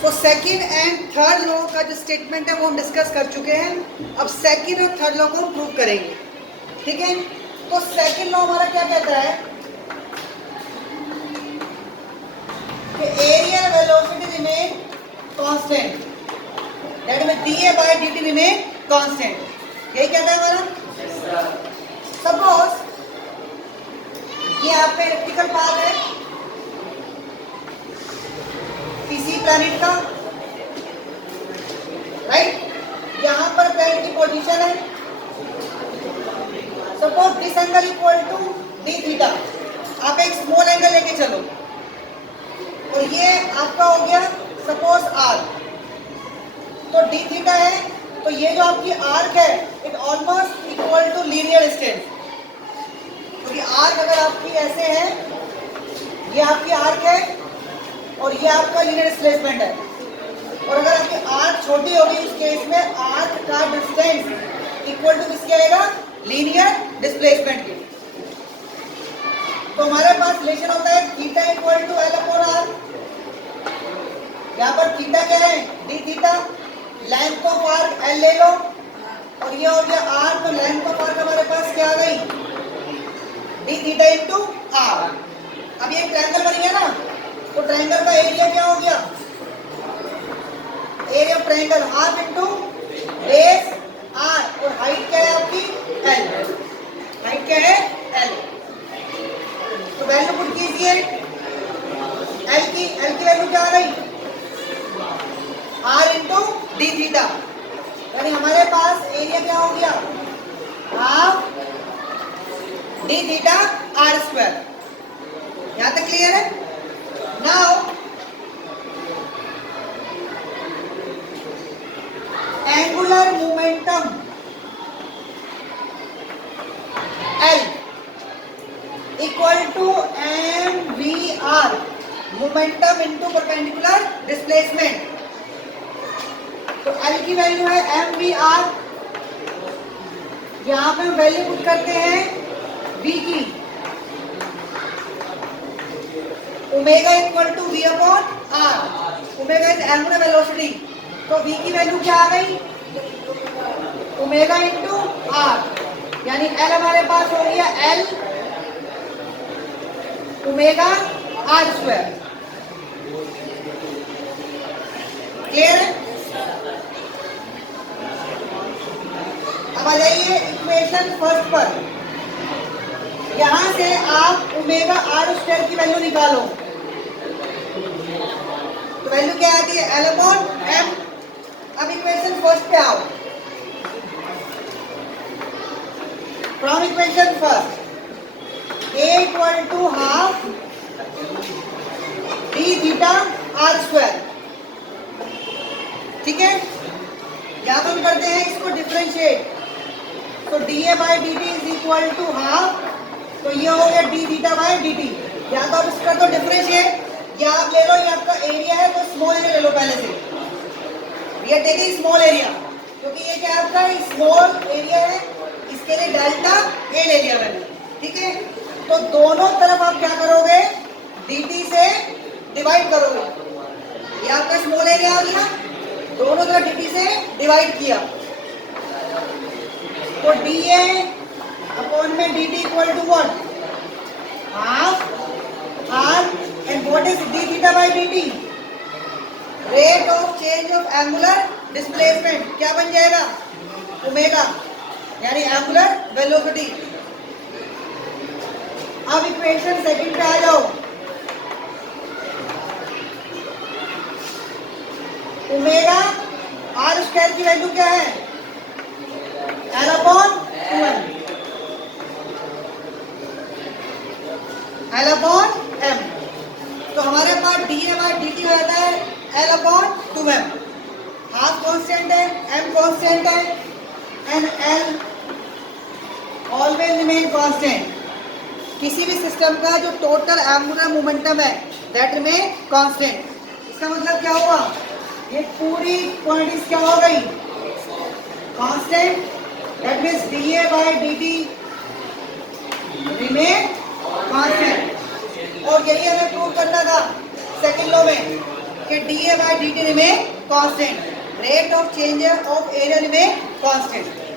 So second and third law का जो statement है वो हम डिस्कस कर चुके हैं। अब सेकेंड और थर्ड लॉ को हम प्रूव करेंगे, ठीक है। तो सेकेंड लॉ हमारा क्या कहता है कि areal velocity remain constant, that means d a by d t remain constant. यही कहता है हमारा। सपोज ये आपका इलेक्ट्रिकल पाथ है किसी प्लैनेट का, राइट। यहां पर प्लैनेट की पोजीशन है, suppose this angle equal to d theta. आप एक स्मॉल एंगल लेके चलो और ये आपका हो गया सपोज आर, तो डी थीटा है, तो ये जो आपकी आर्क है it almost equal to linear distance, क्योंकि आर्क अगर आपकी ऐसे है, ये आपकी आर्क है और ये आपका लीनियर डिस्प्लेसमेंट है। और अगर आपकी आर्क छोटी होगी उस केस में आर्क का डिस्टेंस इक्वल टू किसके आएगा, लीनियर डिस्प्लेसमेंट के। तो हमारे पास रिलेशन होता है theta equal to L upon R. यहाँ पर थीटा क्या है, D theta, length of arc L ले लो और ये हो गया आर, तो लेंथ ऑफ आर्क हमारे पास क्या आ गई, डी थीटा इंटू आर। अब ये ट्रायंगल बन गया ना, तो ट्रायंगल का एरिया क्या हो गया, area of triangle half into base R, और हाइट क्या है आपकी एल, हाइट क्या है एल। तो वैल्यू पुट कीजिए एल की वैल्यू क्या आ गई, आर इंटू डी थीटा, यानी हमारे पास एरिया क्या हो गया, half D theta R square. यहां तक क्लियर है। Now angular momentum L equal to M V R, momentum into perpendicular displacement. तो एल की वैल्यू है एम वी आर, यहां पे हम वैल्यू पुट करते हैं वी की, omega equal to V upon R. Omega is angular velocity, तो वी की वैल्यू क्या आ गई, ओमेगा इंटू आर, यानी एल हमारे पास हो गया L omega are square. Clear है। अब आ जाइए इक्वेशन फर्स्ट पर, यहां से आप ओमेगा आर स्क्वायर की वैल्यू निकालो, तो वैल्यू क्या आती है एल अपॉन एम। अब इक्वेशन फर्स्ट पे आओ, from equation first A equal to half D theta R square, ठीक है। यहां पर हम करते हैं इसको डिफरेंशिएट, तो D A by D T is equal to half, तो ये हो गया D theta by D T. या तो आप इसका तो डिफरेंशिएट, या आप ले लो ये आपका एरिया है तो स्मॉल एरिया ले लो पहले से, ये टेकिंग स्मॉल एरिया, क्योंकि ये क्या आपका स्मॉल एरिया है, इसके लिए डेल्टा ए ले लिया मैंने, ठीक है। तो दोनों तरफ आप क्या करोगे, dt से डिवाइड करोगे, ये आपका स्मॉल एरिया आ गया, दोनों तरफ dt से डिवाइड किया, तो dA अपॉन में dt equal to what, half r, and what is d theta by dt, rate of change of angular displacement, क्या बन जाएगा ओमेगा, यानी एंगुलर वेलोसिटी। अब इक्वेशन सेकंड पे आ जाओ, ओमेगा आर स्क्वायर की वैल्यू क्या है, L upon 2m, L upon m। तो हमारे पास d A by D t हो जाता है L upon 2m, half constant है, m कॉन्स्टेंट है, and l always remain constant. किसी भी सिस्टम का जो टोटल एंगुलर मोमेंटम है दैट रिमेन कांस्टेंट। इसका मतलब क्या हुआ, ये पूरी क्वांटिटीज क्या हो गई constant, that means dA by dt remain constant. और यही हमें प्रूव करना था सेकंड लॉ में कि dA by dt remain constant, rate of change of area remain constant.